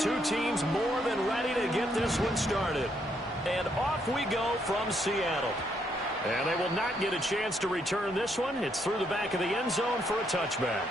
Two teams more than ready to get this one started. And off we go from Seattle. And they will not get a chance to return this one. It's through the back of the end zone for a touchback.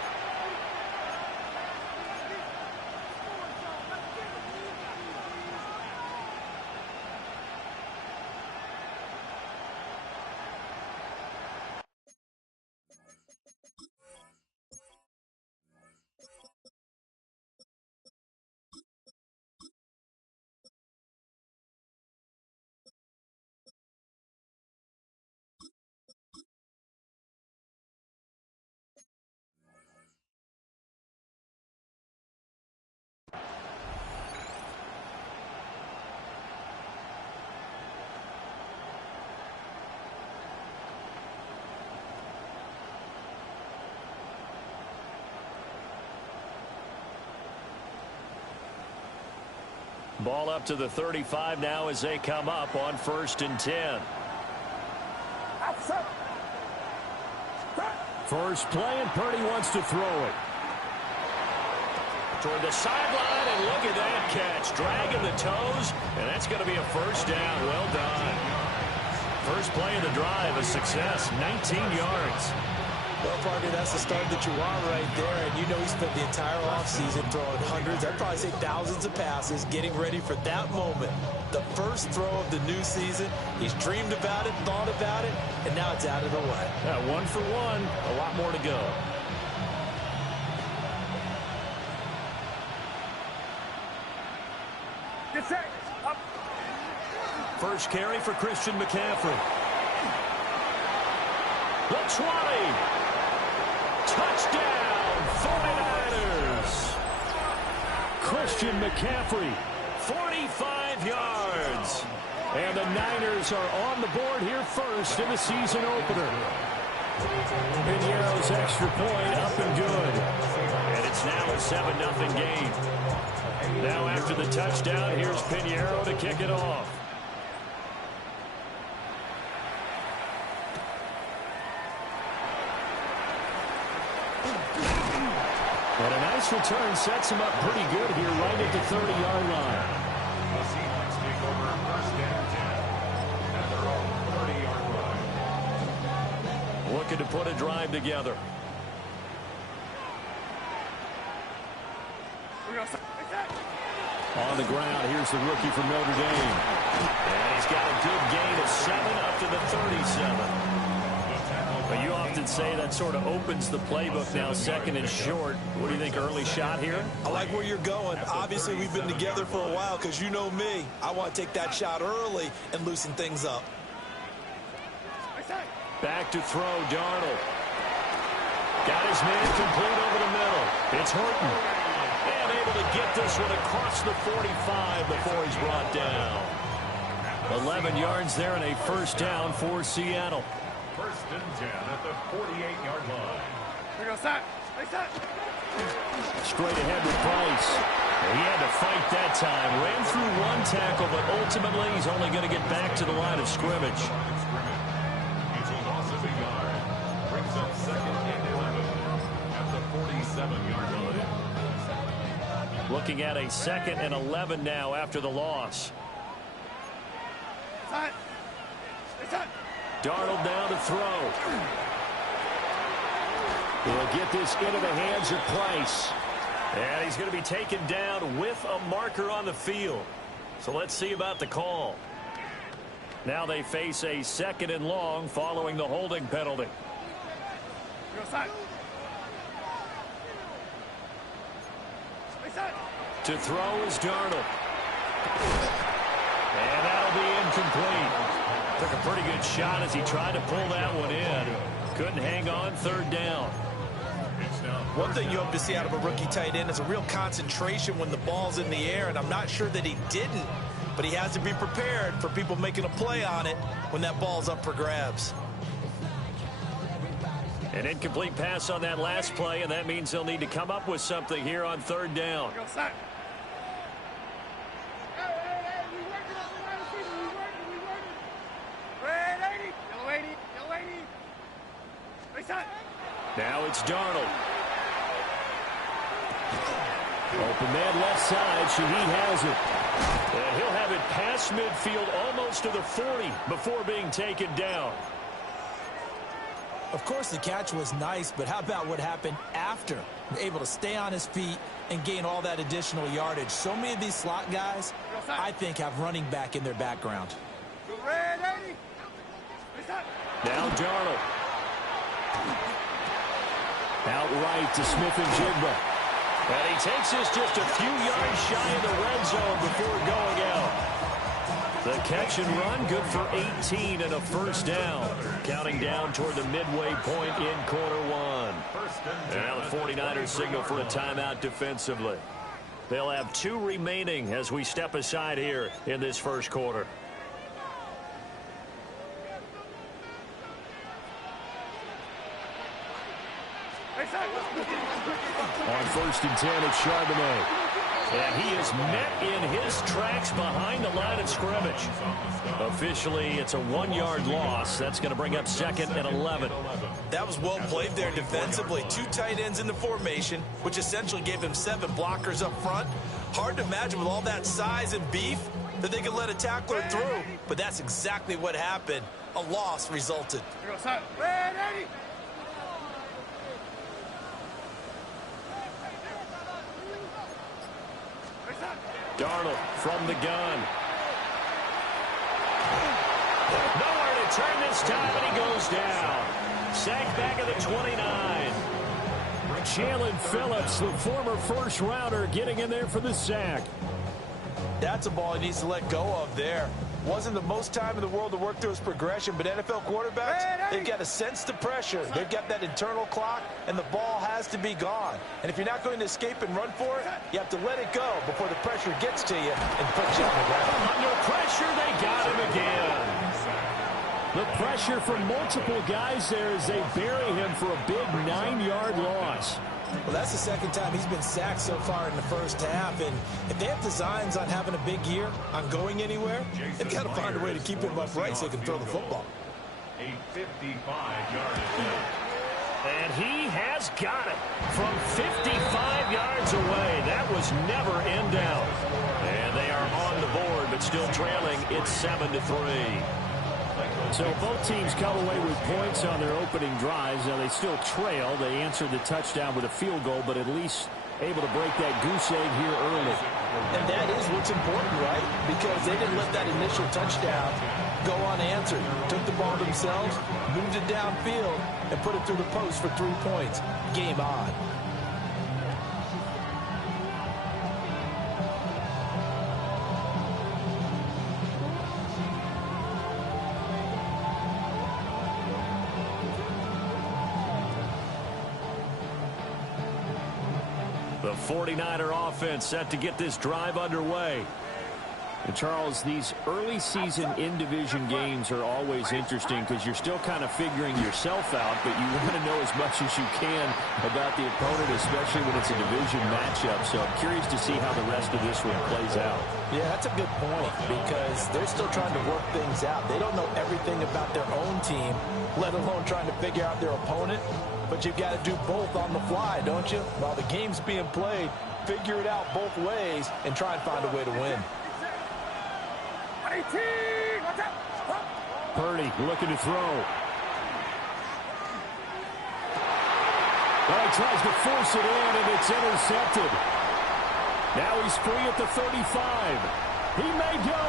Ball up to the 35 now as they come up on 1st and 10. First play, and Purdy wants to throw it. Toward the sideline, and look at that catch. Dragging the toes, and that's going to be a first down. Well done. First play of the drive, a success, 19 yards. Well, Parker, that's the start that you want right there. And you know he spent the entire offseason throwing hundreds, I'd probably say thousands of passes, getting ready for that moment. The first throw of the new season. He's dreamed about it, thought about it, and now it's out of the way. Yeah, 1 for 1, a lot more to go. First carry for Christian McCaffrey. The 20. Touchdown, 49ers. Christian McCaffrey, 45 yards. And the Niners are on the board here first in the season opener. Piñeiro's extra point up and good. And it's now a 7-0 game. Now after the touchdown, here's Piñeiro to kick it off. And a nice return sets him up pretty good here right at the 30-yard line. The Seahawks take over 1st and 10 at their own 30-yard line. Looking to put a drive together. On the ground, here's the rookie from Notre Dame. And he's got a good gain of 7 up to the 37. But you often say that sort of opens the playbook now, 2nd and short. What do you think, early shot here? I like where you're going. Obviously, we've been together for a while because you know me. I want to take that shot early and loosen things up. Back to throw, Darnold. Got his man complete over the middle. It's Horton. And able to get this one across the 45 before he's brought down. 11 yards there and a first down for Seattle. 1st and 10 at the 48-yard line. Straight ahead with Price. He had to fight that time. Ran through one tackle, but ultimately he's only going to get back to the line of scrimmage. He's a loss of a yard. Brings up 2nd and 11 at the 47-yard line. Looking at a 2nd and 11 now after the loss. Darnold down to throw. He'll get this into the hands of Price. And he's going to be taken down with a marker on the field. So let's see about the call. Now they face a 2nd and long following the holding penalty. To throw is Darnold. And that'll be incomplete. Took a pretty good shot as he tried to pull that one in. Couldn't hang on, 3rd down. One thing you hope to see out of a rookie tight end is a real concentration when the ball's in the air, and I'm not sure that he didn't, but he has to be prepared for people making a play on it when that ball's up for grabs. An incomplete pass on that last play, and that means they'll need to come up with something here on 3rd down. Now it's Darnold. Open man left side. Shaheed has it. And he'll have it past midfield almost to the 40 before being taken down. Of course, the catch was nice, but how about what happened after? Able to stay on his feet and gain all that additional yardage. So many of these slot guys, I think, have running back in their background. Now Darnold. Outright to Smith-Njigba. And he takes this just a few yards shy of the red zone before going out. The catch and run, good for 18 and a first down. Counting down toward the midway point in quarter one. And now the 49ers signal for a timeout defensively. They'll have 2 remaining as we step aside here in this first quarter. On 1st and 10, it's Charbonnet. And he is met in his tracks behind the line of scrimmage. Officially, it's a 1-yard loss. That's going to bring up 2nd and 11. That was well played there defensively. 2 tight ends in the formation, which essentially gave him 7 blockers up front. Hard to imagine with all that size and beef that they could let a tackler through. But that's exactly what happened. A loss resulted. Darnold from the gun. Nowhere to turn this time, and he goes down. Sacked back at the 29. Jalen Phillips, the former first-rounder, getting in there for the sack. That's a ball he needs to let go of there. Wasn't the most time in the world to work through his progression, but NFL quarterbacks, they've got to sense the pressure. They've got that internal clock, and the ball has to be gone. And if you're not going to escape and run for it, you have to let it go before the pressure gets to you and puts you on the ground. Under pressure, they got him again. The pressure from multiple guys there as they bury him for a big 9-yard loss. Well, that's the second time he's been sacked so far in the first half. And if they have designs on having a big year, on going anywhere, they've got to find a way to keep him upright so he can throw the football. A 55-yard attempt. And he has got it from 55 yards away. That was never in doubt. And they are on the board, but still trailing. It's 7-3. So both teams come away with points on their opening drives. Now they still trail. They answered the touchdown with a field goal, but at least able to break that goose egg here early. And that is what's important, right? Because they didn't let that initial touchdown go unanswered. Took the ball themselves, moved it downfield, and put it through the post for 3 points. Game on. The 49er offense set to get this drive underway. And Charles, these early season in-division games are always interesting because you're still kind of figuring yourself out, but you want to know as much as you can about the opponent, especially when it's a division matchup. So I'm curious to see how the rest of this one plays out. Yeah, that's a good point because they're still trying to work things out. They don't know everything about their own team, let alone trying to figure out their opponent. But you've got to do both on the fly, don't you? While the game's being played, figure it out both ways and try and find a way to win. Purdy looking to throw. Well, he tries to force it in, and it's intercepted. Now he's free at the 35. He may go.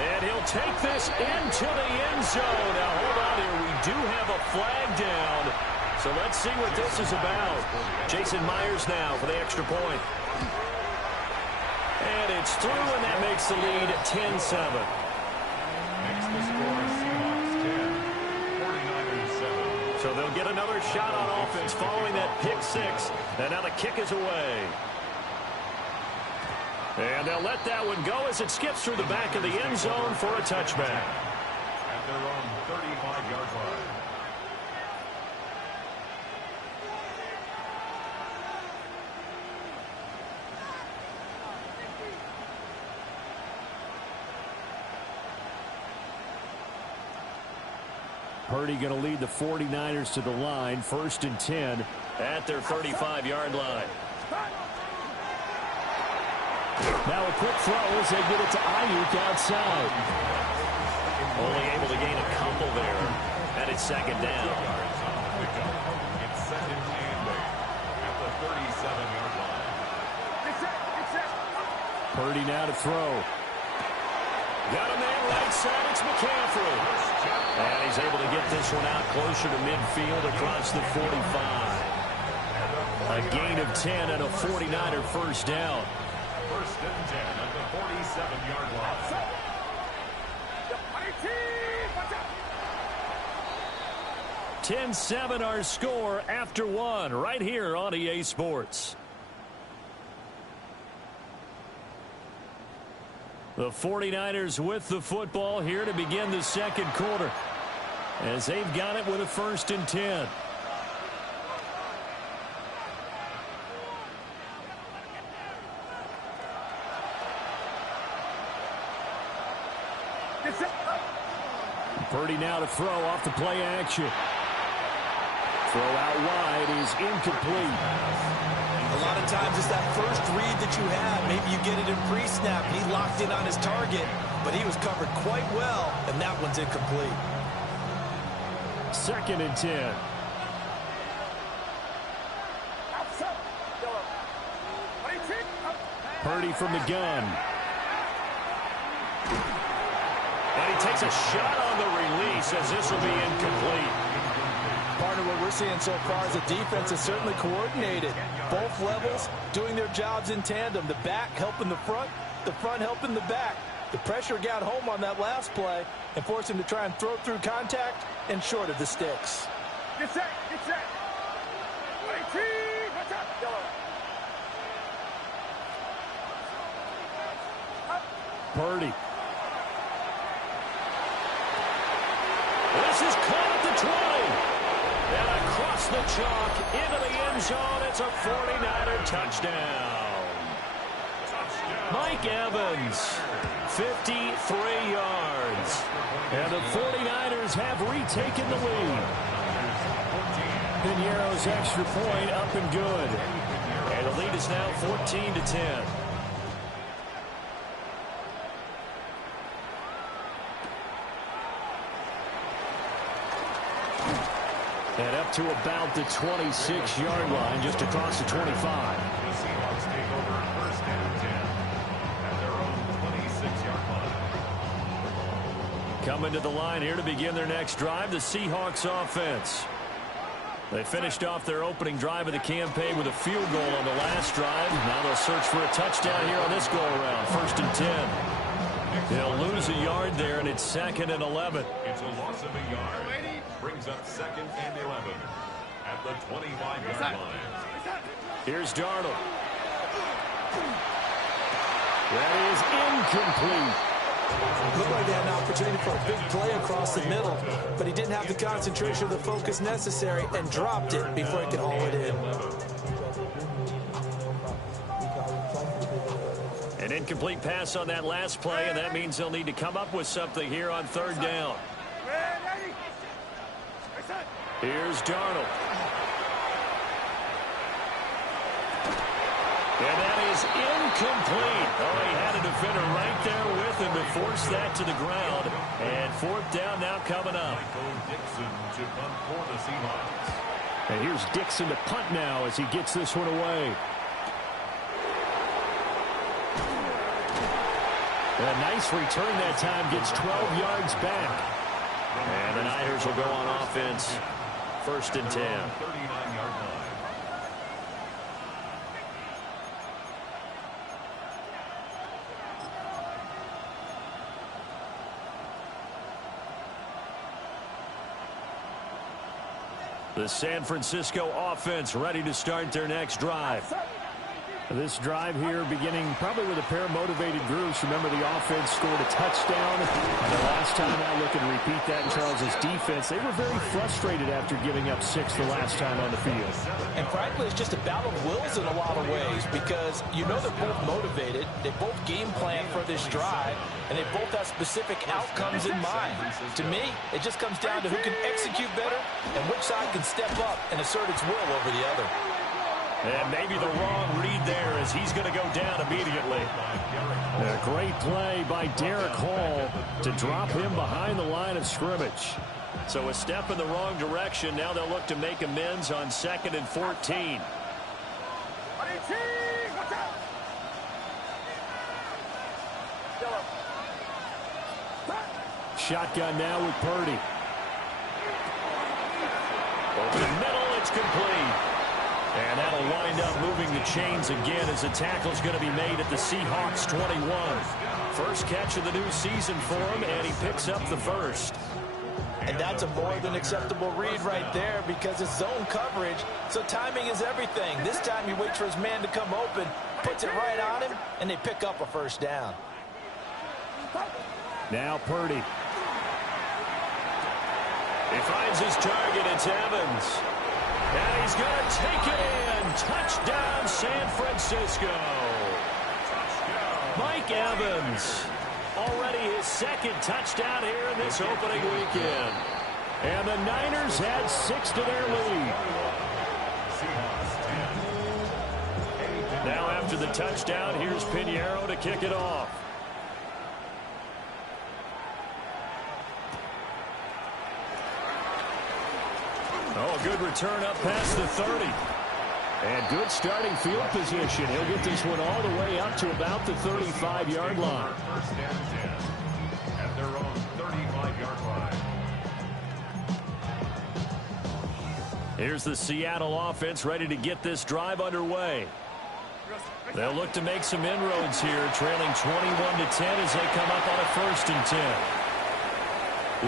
And he'll take this into the end zone. Now, hold on here. We do have a flag down. So let's see what this is about. Jason Myers now for the extra point. And it's through, and that makes the lead 10-7. Makes the score Seahawks 10, 49ers 7. So they'll get another shot on offense following that pick six. And now the kick is away. And they'll let that one go as it skips through the back of the end zone for a touchback. At their own 35-yard line. Purdy going to lead the 49ers to the line. 1st and 10 at their 35-yard line. Now a quick throw as they get it to Ayuk outside. Only able to gain a couple there. And it's second down. It's second and 8 at the 37-yard line. Purdy now to throw. Got a man right side. It's McCaffrey. And he's able to get this one out closer to midfield across the 45. A gain of 10 and a 49er first down. First and 10 at the 47-yard line. 10-7 our score after one right here on EA Sports. The 49ers with the football here to begin the second quarter as they've got it with a first and 10. Purdy now to throw off the play action. Throw out wide is incomplete. A lot of times it's that first read that you have. Maybe you get it in pre-snap. He locked in on his target, but he was covered quite well, and that one's incomplete. Second and 10. Purdy from the gun. And he takes a shot on the release as this will be incomplete. Partner, what we're seeing so far is the defense is certainly coordinated. Both levels doing their jobs in tandem. The back helping the front helping the back. The pressure got home on that last play and forced him to try and throw through contact and short of the sticks. Get set, get set. Purdy. This is caught at the 20. And across the chalk into the end zone. It's a 49er touchdown. Mike Evans, 53 yards. And the 49ers have retaken the lead. Piñeiro's extra point up and good. And the lead is now 14-10. And up to about the 26-yard line, just across the 25. The Seahawks take over first and 10 at their own 26-yard line. Coming to the line here to begin their next drive, the Seahawks offense. They finished off their opening drive of the campaign with a field goal on the last drive. Now they'll search for a touchdown here on this go-around. First and 10. They'll lose a yard there, and it's second and 11. It's a loss of a yard. Brings up second and 11 at the 25-yard line. Here's Darnold. That is incomplete. Looked like they had an opportunity for a big play across the middle, but he didn't have the concentration or the focus necessary and dropped it before he could haul it in. An incomplete pass on that last play, and that means they'll need to come up with something here on third down. Here's Darnold. And that is incomplete. Oh, he had a defender right there with him to force that to the ground. And fourth down now coming up. Michael Dixon to punt for the Seahawks. And here's Dixon to punt now as he gets this one away. A nice return that time, gets 12 yards back. And the Niners will go on offense. First and 10. 39-yard line. The San Francisco offense ready to start their next drive. This drive here beginning probably with a pair of motivated groups. Remember, the offense scored a touchdown. And the last time out, look and repeat that in Charles' defense. They were very frustrated after giving up 6 the last time on the field. And frankly, it's just a battle of wills in a lot of ways because you know they're both motivated. They both game plan for this drive, and they both have specific outcomes in mind. To me, it just comes down to who can execute better and which side can step up and assert its will over the other. And maybe the wrong read there as he's going to go down immediately. A great play by Derek Hall to drop him behind the line of scrimmage. So a step in the wrong direction. Now they'll look to make amends on 2nd and 14. Shotgun now with Purdy. Over the middle, it's complete. And that'll wind up moving the chains again as the tackle's going to be made at the Seahawks 21. First catch of the new season for him, and he picks up the first. And that's a more than acceptable read right there because it's zone coverage, so timing is everything. This time he waits for his man to come open, puts it right on him, and they pick up a first down. Now Purdy. He finds his target. It's Evans. And he's going to take it in. Touchdown, San Francisco. Mike Evans. Already his second touchdown here in this opening weekend. And the Niners had 6 to their lead. Now after the touchdown, here's Pinheiro to kick it off. Oh, a good return up past the 30. And good starting field position. He'll get this one all the way up to about the 35-yard line. First and 10 at their own 35-yard line. Here's the Seattle offense ready to get this drive underway. They'll look to make some inroads here, trailing 21-10 as they come up on a 1st and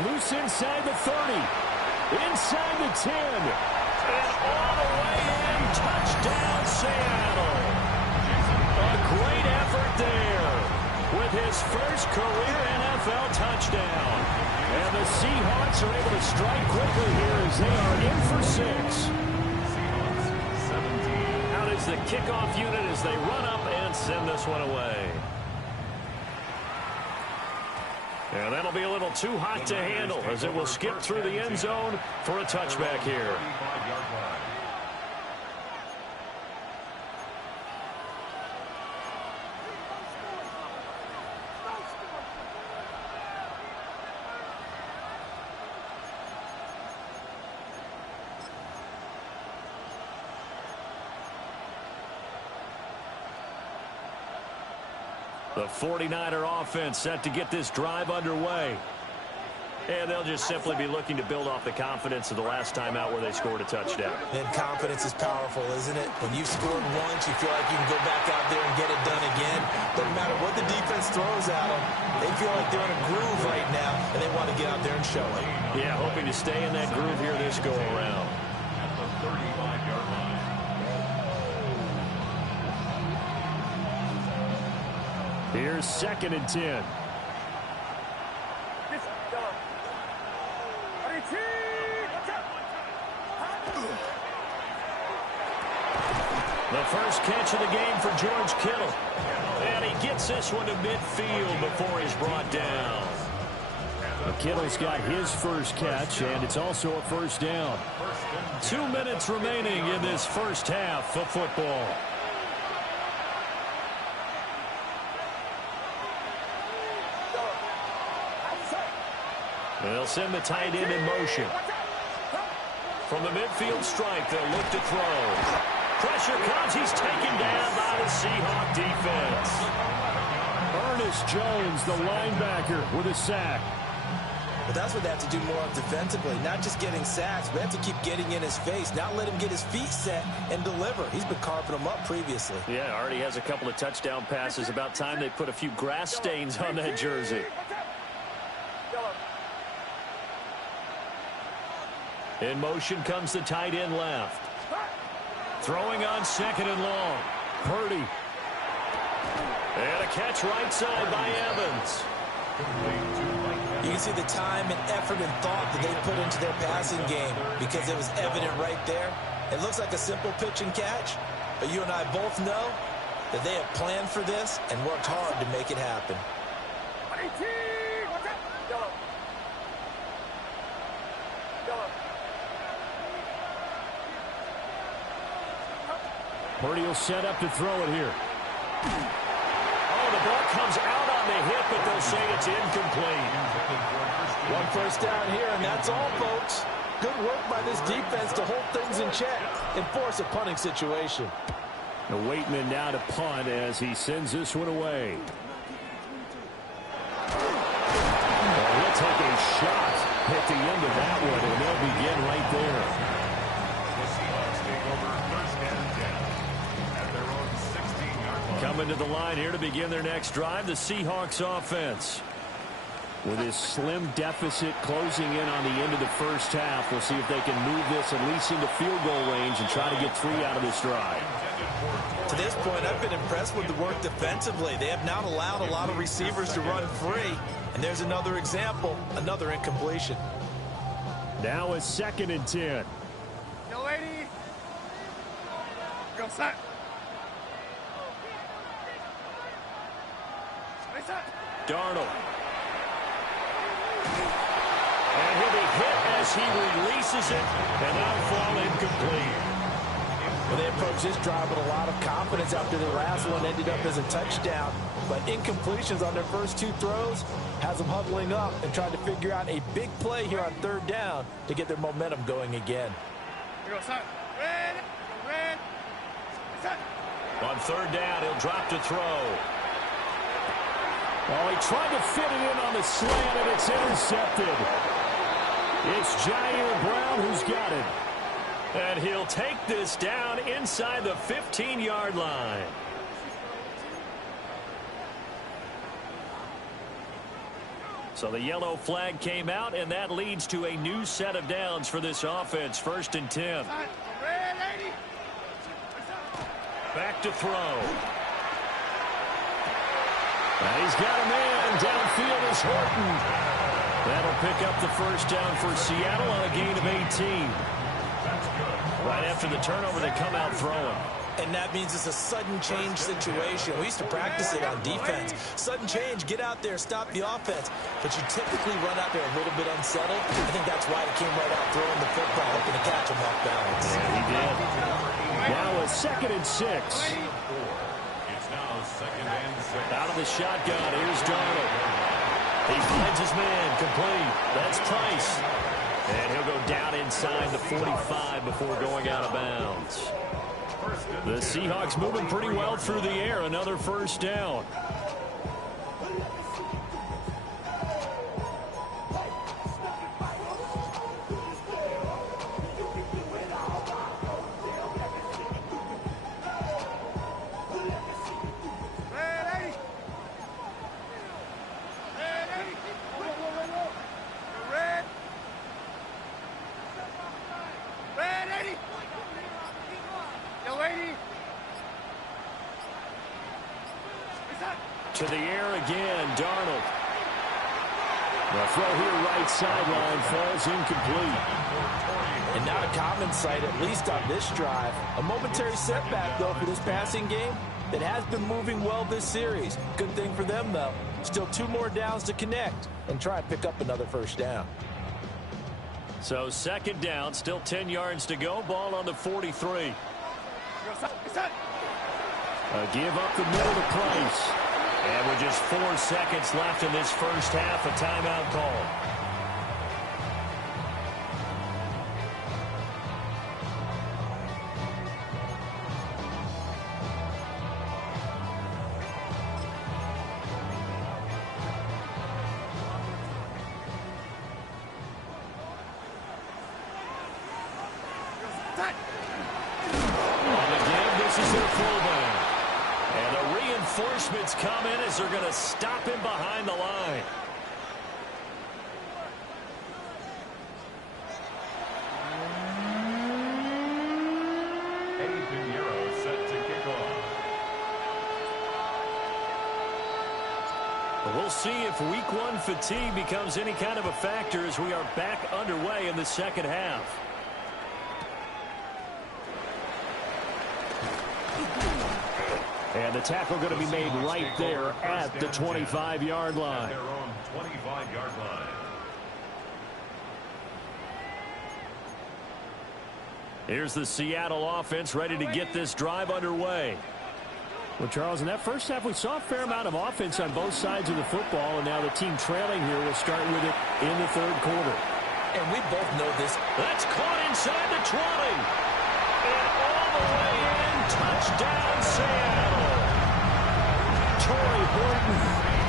10. Loose inside the 30. Inside the 10. And all the way in. Touchdown, Seattle. A great effort there with his first career NFL touchdown. And the Seahawks are able to strike quickly here as they are in for 6. Seahawks 17. Out is the kickoff unit as they run up and send this one away. And that'll be a little too hot to handle as it will skip through the end zone for a touchback here. 35-yard line. The 49er offense set to get this drive underway. And they'll just simply be looking to build off the confidence of the last time out where they scored a touchdown. And confidence is powerful, isn't it? When you've scored once, you feel like you can go back out there and get it done again. Doesn't matter what the defense throws at them. They feel like they're in a groove right now, and they want to get out there and show it. Yeah, hoping to stay in that groove here this go-around. At the 35-yard line. Here's 2nd and 10. The first catch of the game for George Kittle. And he gets this one to midfield before he's brought down. Kittle's got his first catch, and it's also a first down. 2 minutes remaining in this first half of football. They'll send the tight end in motion. From the midfield stripe, they'll look to throw. Pressure comes. He's taken down by the Seahawk defense. Ernest Jones, the linebacker, with a sack. But that's what they have to do more of defensively, not just getting sacks, but they have to keep getting in his face, not let him get his feet set and deliver. He's been carving them up previously. Yeah, already has a couple of touchdown passes. About time they put a few grass stains on that jersey. In motion comes the tight end left. Throwing on 2nd and long. Purdy. And a catch right side by Evans. You can see the time and effort and thought that they put into their passing game because it was evident right there. It looks like a simple pitch and catch, but you and I both know that they have planned for this and worked hard to make it happen. Purdy will set up to throw it here. Oh, the ball comes out on the hit, but they'll say it's incomplete. One first down here, and that's all, folks. Good work by this defense to hold things in check and force a punting situation. The Waitman now to punt as he sends this one away. He'll take a shot at the end of that one, and they'll begin right there. The Seahawks take over first and 10 at their own 16-yard line. Coming to the line here to begin their next drive, the Seahawks offense. With his slim deficit closing in on the end of the first half, we'll see if they can move this at least into field goal range and try to get 3 out of this drive. To this point, I've been impressed with the work defensively. They have not allowed a lot of receivers to run free. And there's another example, another incompletion. Now a 2nd and 10. Yo, lady. Go set. Stay set. Darnold. And he'll be hit as he releases it, and that'll fall incomplete. Well, they approached this drive with a lot of confidence after the last one ended up as a touchdown. But incompletions on their first 2 throws has them huddling up and trying to figure out a big play here on 3rd down to get their momentum going again. Go set. Red. Red. Set. On 3rd down, he'll drop to throw. Oh, he tried to fit it in on the slant, and it's intercepted. It's Jair Brown who's got it. And he'll take this down inside the 15-yard line. So the yellow flag came out, and that leads to a new set of downs for this offense. 1st and 10. Back to throw. And he's got a man. Downfield is Horton. That'll pick up the first down for Seattle on a gain of 18. Right after the turnover, they come out throwing. And that means it's a sudden change situation. We used to practice it on defense. Sudden change, get out there, stop the offense. But you typically run out there a little bit unsettled. I think that's why he came right out throwing the football, hoping to catch him off balance. Yeah, he did. Now a 2nd and 6. It's now 2nd and 6. Out of the shotgun, here's Darnold. He finds his man, complete. That's Price. And he'll go down inside the 45 before going out of bounds. The Seahawks moving pretty well through the air. Another first down. To the air again, Darnold. The throw here right sideline falls incomplete. And not a common sight, at least on this drive. A momentary setback, though, for this passing game that has been moving well this series. Good thing for them, though. Still 2 more downs to connect and try and pick up another first down. So 2nd down, still 10 yards to go. Ball on the 43. A give up the middle to Price. And with just 4 seconds left in this first half, a timeout call. On the game, this is their fullback. And the reinforcements come in as they're going to stop him behind the line. Eddie Pinheiro set to kick off. We'll see if week 1 fatigue becomes any kind of a factor as we are back underway in the second half. And the tackle going to be made right there at the 25-yard line. Their own 25-yard line. Here's the Seattle offense ready to get this drive underway. Well, Charles, in that first half, we saw a fair amount of offense on both sides of the football, and now the team trailing here will start with it in the third quarter. And we both know this. That's caught inside the 20. And all the way in, touchdown Seattle. Torrey Horton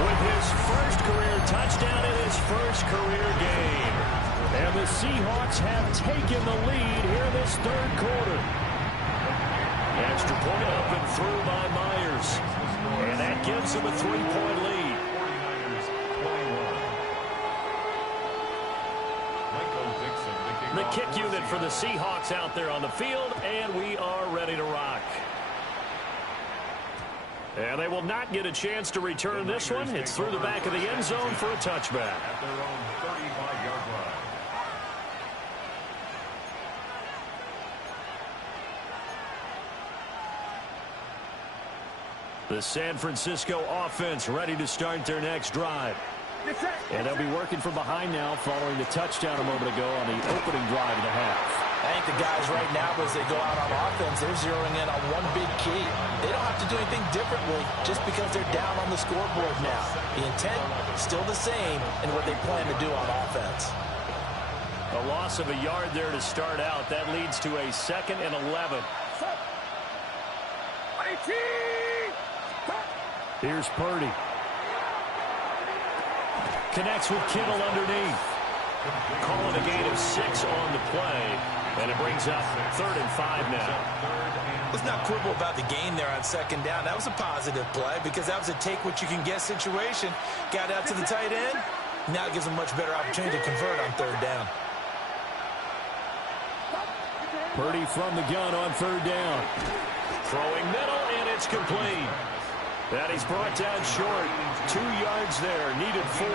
with his first career touchdown in his first career game. And the Seahawks have taken the lead here in this third quarter. Extra point up and through by Myers. And that gives him a 3-point lead. The kick unit for the Seahawks out there on the field, and we are ready to rock. And they will not get a chance to return this one. It's through the back of the end zone for a touchback. At their own 35-yard line. The San Francisco offense ready to start their next drive. And they'll be working from behind now following the touchdown a moment ago on the opening drive of the half. I think the guys right now, as they go out on offense, they're zeroing in on one big key. They don't have to do anything differently just because they're down on the scoreboard now. The intent still the same in what they plan to do on offense. A loss of a yard there to start out. That leads to a 2nd and 11. Here's Purdy. Connects with Kittle underneath. Calling a gain of 6 on the play. And it brings up 3rd and 5 now. Let's not quibble about the gain there on 2nd down. That was a positive play because that was a take-what-you-can-get situation. Got out to the tight end. Now it gives them a much better opportunity to convert on 3rd down. Purdy from the gun on 3rd down. Throwing middle, and it's complete. That he's brought down short. 2 yards there. Needed 4.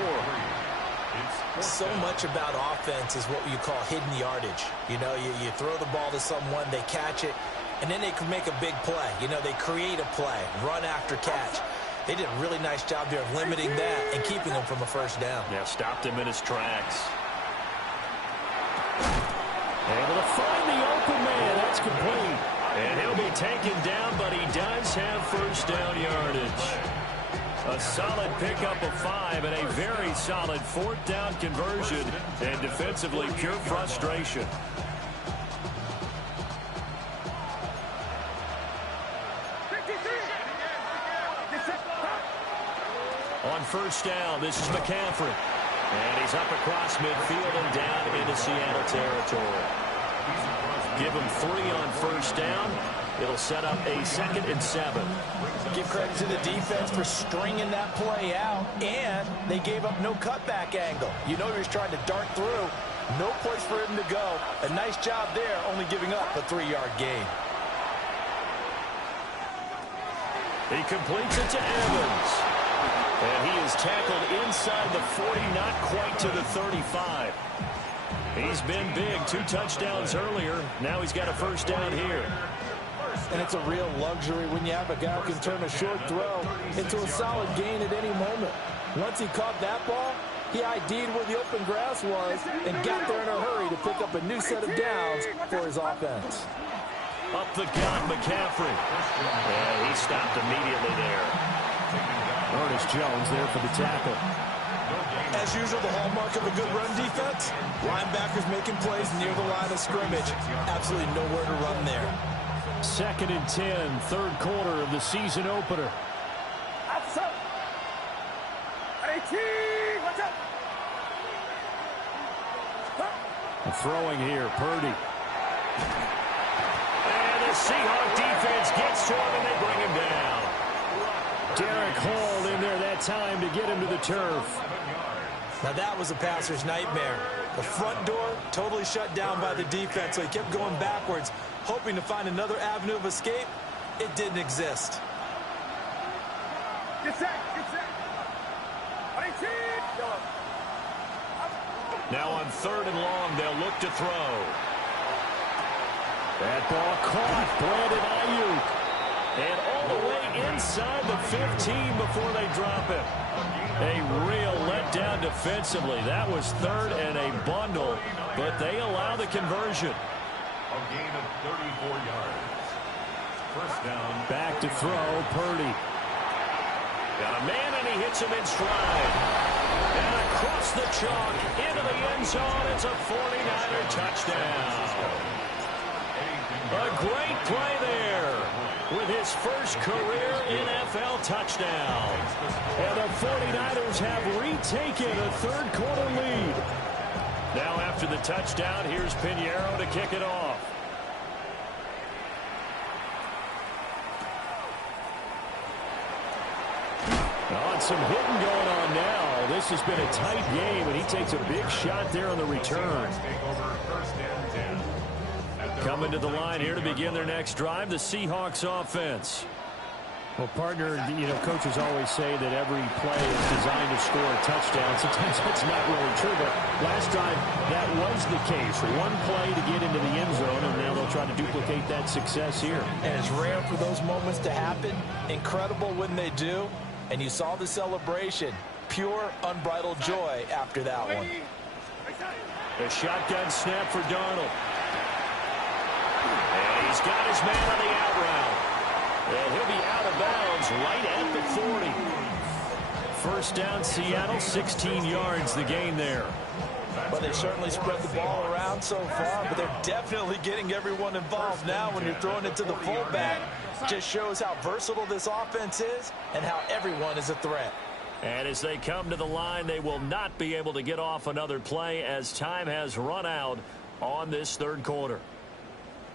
So much about offense is what you call hidden yardage. You know, you throw the ball to someone, they catch it, and then they can make a big play. You know, they create a play, run after catch. They did a really nice job there of limiting that and keeping him from a 1st down. Yeah, stopped him in his tracks. Able to find the open man. That's complete. And he'll be taken down, but he does have 1st down yardage. A solid pickup of 5 and a very solid 4th down conversion. And defensively, pure frustration. On 1st down, this is McCaffrey. And he's up across midfield and down into Seattle territory. Give him 3 on 1st down. It'll set up a 2nd and 7. Give credit to the defense for stringing that play out, and they gave up no cutback angle. You know he was trying to dart through. No place for him to go. A nice job there, only giving up a 3-yard gain. He completes it to Evans. And he is tackled inside the 40, not quite to the 35. He's been big. 2 touchdowns earlier. Now he's got a 1st down here. And it's a real luxury when you have a guy who can turn a short throw into a solid gain at any moment. Once he caught that ball, he ID'd where the open grass was and got there in a hurry to pick up a new set of downs for his offense. Up the gut, McCaffrey. And he stopped immediately there. Ernest Jones there for the tackle. As usual, the hallmark of a good run defense, linebackers making plays near the line of scrimmage. Absolutely nowhere to run there. 2nd and 10, 3rd quarter of the season opener. Throwing here, Purdy. And the Seahawk defense gets to him and they bring him down. Derek Hall in there that time to get him to the turf. Now that was a passer's nightmare. The front door totally shut down by the defense, so he kept going backwards, hoping to find another avenue of escape. It didn't exist. Get set, get set. Now on 3rd and long, they'll look to throw. That ball caught. Brandon Ayuk. And all the way inside the 15 before they drop it. A real letdown defensively. That was 3rd and a bundle, but they allow the conversion. A gain of 34 yards. First down. Back to throw, Purdy. Got a man, and he hits him in stride. And across the chalk, into the end zone. It's a 49er touchdown. A great play there with his first career NFL touchdown. And the 49ers have retaken a third-quarter lead. Now after the touchdown, here's Pinheiro to kick it off. Oh, some hitting going on now. This has been a tight game, and he takes a big shot there on the return. Coming to the line here to begin their next drive, the Seahawks offense. Well, partner, coaches always say that every play is designed to score a touchdown. Sometimes that's not really true, but last drive, that was the case. One play to get into the end zone, and now they'll try to duplicate that success here. And it's rare for those moments to happen. Incredible when they do. And you saw the celebration. Pure, unbridled joy after that one. A shotgun snap for Darnold. And he's got his man on the out route. And he'll be out of bounds right at the 40. First down, Seattle, 16 yards the gain there. Well, they certainly spread the ball around so far, but they're definitely getting everyone involved now when you're throwing it to the fullback. Just shows how versatile this offense is and how everyone is a threat. And as they come to the line, they will not be able to get off another play as time has run out on this third quarter.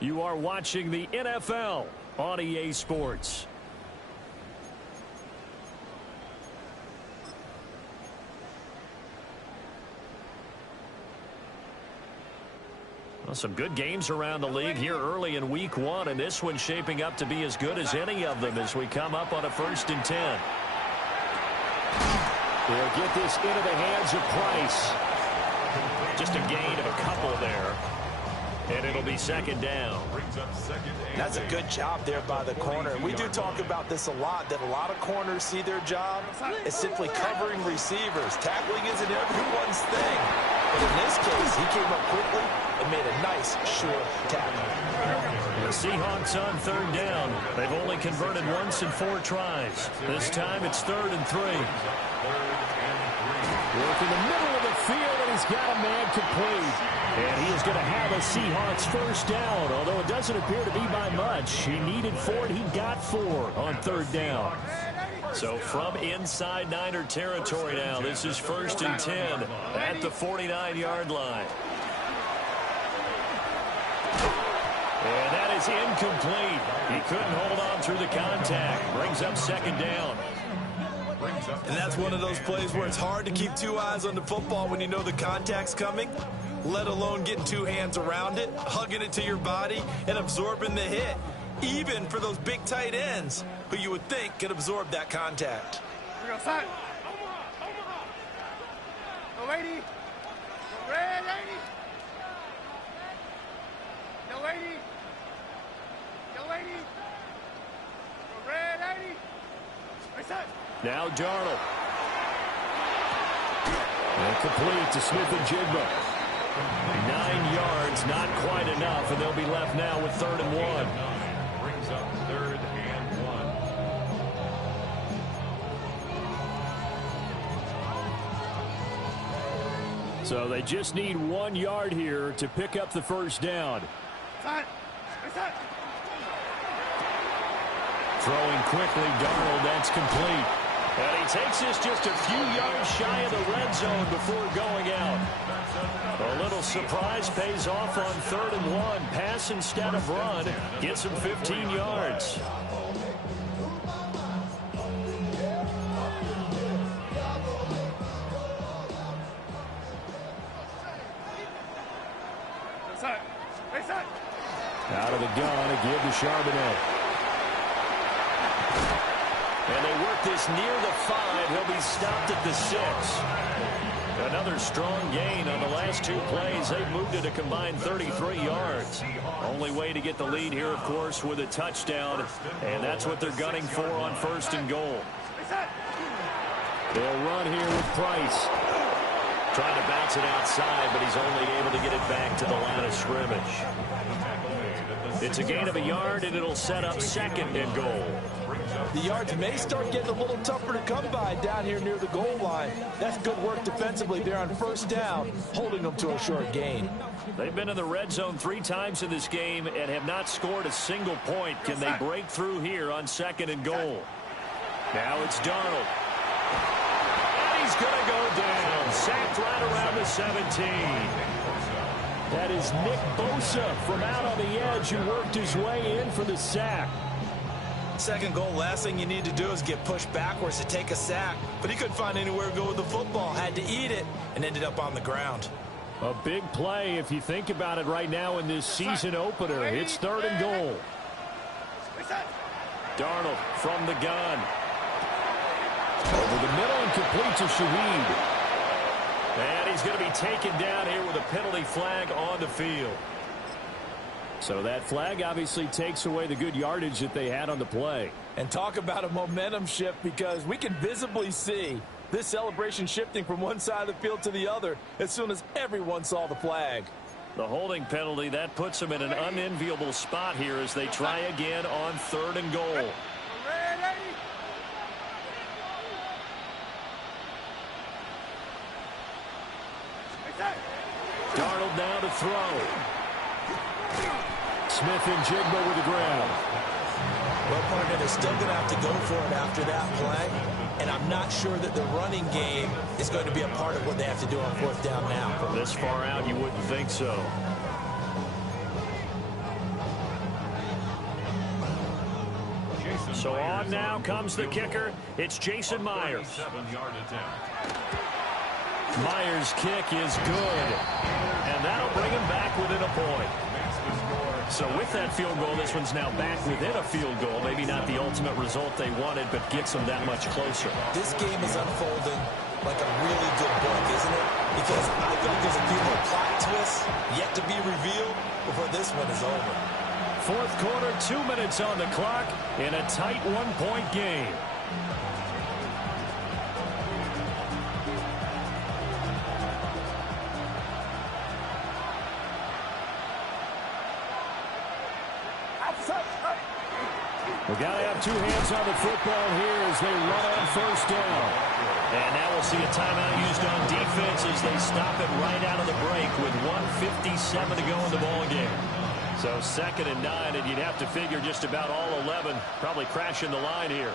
You are watching the NFL on EA Sports. Well, some good games around the league here early in week one, and this one's shaping up to be as good as any of them as we come up on a 1st and 10. They'll get this into the hands of Price. Just a gain of a couple there. And it'll be 2nd down. That's a good job there by the corner. We do talk about this a lot, that a lot of corners see their job as simply covering receivers. Tackling isn't everyone's thing. But in this case, he came up quickly and made a nice, short tackle. The Seahawks on 3rd down. They've only converted once in 4 tries. This time it's 3rd and 3. Work in the middle of the field, and he's got a man complete. And he is going to have a Seahawks first down, although it doesn't appear to be by much. He needed 4, and he got 4 on 3rd down. So from inside Niner territory now, this is 1st and 10 at the 49-yard line. And that is incomplete. He couldn't hold on through the contact. Brings up 2nd down. And that's one of those plays where it's hard to keep 2 eyes on the football when you know the contact's coming, let alone getting 2 hands around it, hugging it to your body, and absorbing the hit, even for those big tight ends who you would think could absorb that contact. Here we go, side. No 80. No red 80. No 80. No 80. No red 80. Right side. Now Darnold. And complete to Smith-Njigba. 9 yards, not quite enough, and they'll be left now with 3rd and 1. Brings up 3rd and 1. So they just need 1 yard here to pick up the first down. Side. Right side. Throwing quickly, Darnold, that's complete. And he takes this just a few yards shy of the red zone before going out. A little surprise pays off on 3rd and 1. Pass instead of run. Gets him 15 yards. Side. Right side. Out of the gun, a give to Charbonnet. And they work this near the 5. He'll be stopped at the 6. Another strong gain on the last 2 plays. They've moved it a combined 33 yards. Only way to get the lead here, of course, with a touchdown. And that's what they're gunning for on 1st and goal. They'll run here with Price. Trying to bounce it outside, but he's only able to get it back to the line of scrimmage. It's a gain of a yard, and it'll set up 2nd and goal. The yards may start getting a little tougher to come by down here near the goal line. That's good work defensively there on 1st down, holding them to a short gain. They've been in the red zone 3 times in this game and have not scored a single point. Can they break through here on 2nd and goal? Now it's Darnold. And he's going to go down. Sacked right around the 17. That is Nick Bosa from out on the edge who worked his way in for the sack. 2nd goal, last thing you need to do is get pushed backwards to take a sack. But he couldn't find anywhere to go with the football. Had to eat it and ended up on the ground. A big play if you think about it right now in this season opener. It's 3rd and goal. Darnold from the gun. Over the middle and complete to Shaheed. And he's going to be taken down here with a penalty flag on the field. So that flag obviously takes away the good yardage that they had on the play. And talk about a momentum shift, because we can visibly see this celebration shifting from one side of the field to the other as soon as everyone saw the flag. The holding penalty, that puts them in an unenviable spot here as they try again on 3rd and goal. Darnold now to throw. Smith and Jigba with the ground. Well, partner, they're still going to have to go for it after that play. And I'm not sure that the running game is going to be a part of what they have to do on 4th down now. From this far out, you wouldn't think so. So on now comes the kicker. It's Jason Myers. 37-yard attempt. Myers' kick is good. And that'll bring him back within a point. So with that field goal, this one's now back within a field goal. Maybe not the ultimate result they wanted, but gets them that much closer. This game is unfolding like a really good book, isn't it? Because I feel like there's a few more plot twists yet to be revealed before this one is over. 4th quarter, 2 minutes on the clock in a tight 1-point game. We got to have 2 hands on the football here as they run on 1st down. And now we'll see a timeout used on defense as they stop it right out of the break with 1:57 to go in the ball game. So 2nd and 9, and you'd have to figure just about all 11 probably crashing the line here.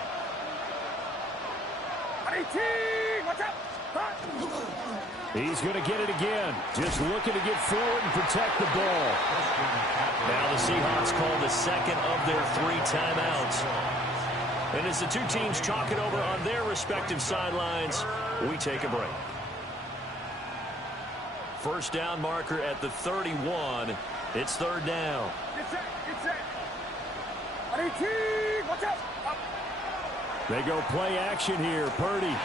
He's going to get it again. Just looking to get forward and protect the ball. Now the Seahawks call the 2nd of their 3 timeouts. And as the 2 teams chalk it over on their respective sidelines, we take a break. 1st down marker at the 31. It's 3rd down. They go play action here. Purdy.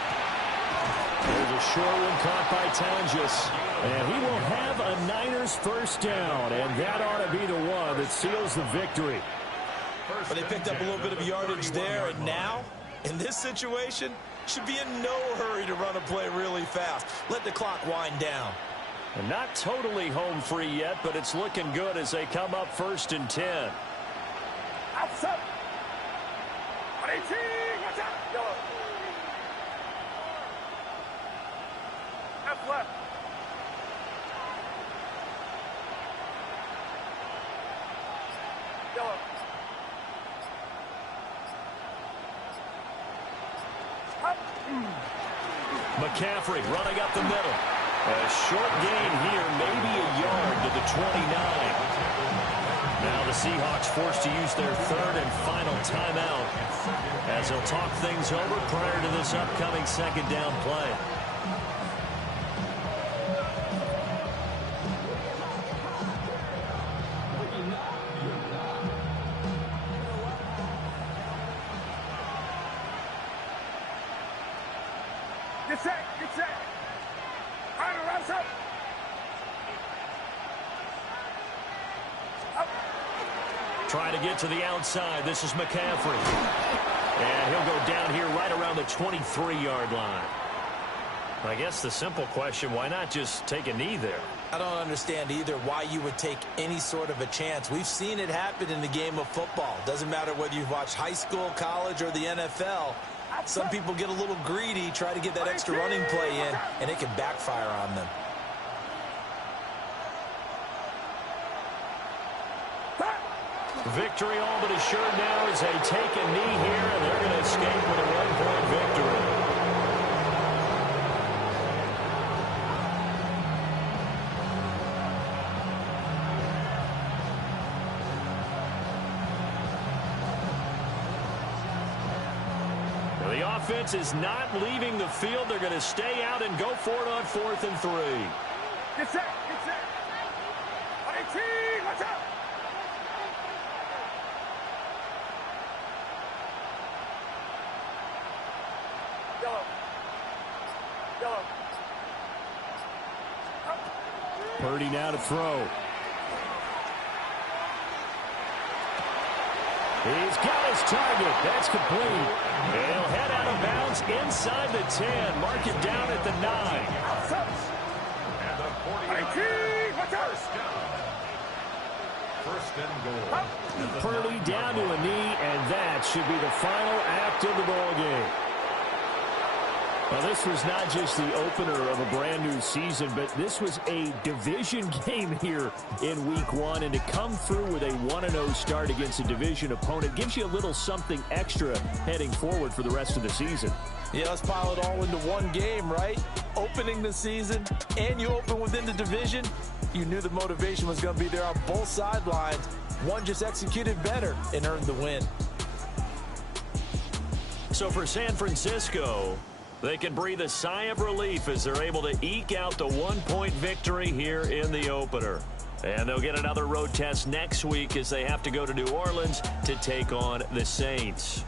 There's a short one caught by Tonjes. And he will have a Niners 1st down. And that ought to be the one that seals the victory. But they picked up a little bit of yardage there. And now, in this situation, should be in no hurry to run a play really fast. Let the clock wind down. And not totally home free yet, but it's looking good as they come up 1st and 10. Outside. Left. Yellow. McCaffrey running up the middle. A short gain here, maybe a yard to the 29. Now the Seahawks forced to use their 3rd and final timeout as they'll talk things over prior to this upcoming 2nd down play. Get set. Right up. Trying to get to the outside. This is McCaffrey. And he'll go down here right around the 23-yard line. I guess the simple question, why not just take a knee there? I don't understand either why you would take any sort of a chance. We've seen it happen in the game of football. Doesn't matter whether you've watched high school, college, or the NFL. Some people get a little greedy, try to get that extra running play in, and it can backfire on them. Victory all but assured now as they take a knee here, and they're going to escape with a 1-point victory. Well, the offense is not leaving the field. They're going to stay out and go for it on 4th and 3. Get set. Get set. 18. Watch out. Purdy now to throw. He's got his target. That's complete. And he'll head out of bounds inside the 10. Mark it down at the 9. And the 49. Watch out. First and goal. Purdy down to a knee, and that should be the final act of the ball game. Well, this was not just the opener of a brand new season, but this was a division game here in week 1. And to come through with a 1-0 start against a division opponent gives you a little something extra heading forward for the rest of the season. Yeah, let's pile it all into one game, right? Opening the season, and you open within the division. You knew the motivation was going to be there on both sidelines. One just executed better and earned the win. So for San Francisco, they can breathe a sigh of relief as they're able to eke out the 1-point victory here in the opener. And they'll get another road test next week as they have to go to New Orleans to take on the Saints.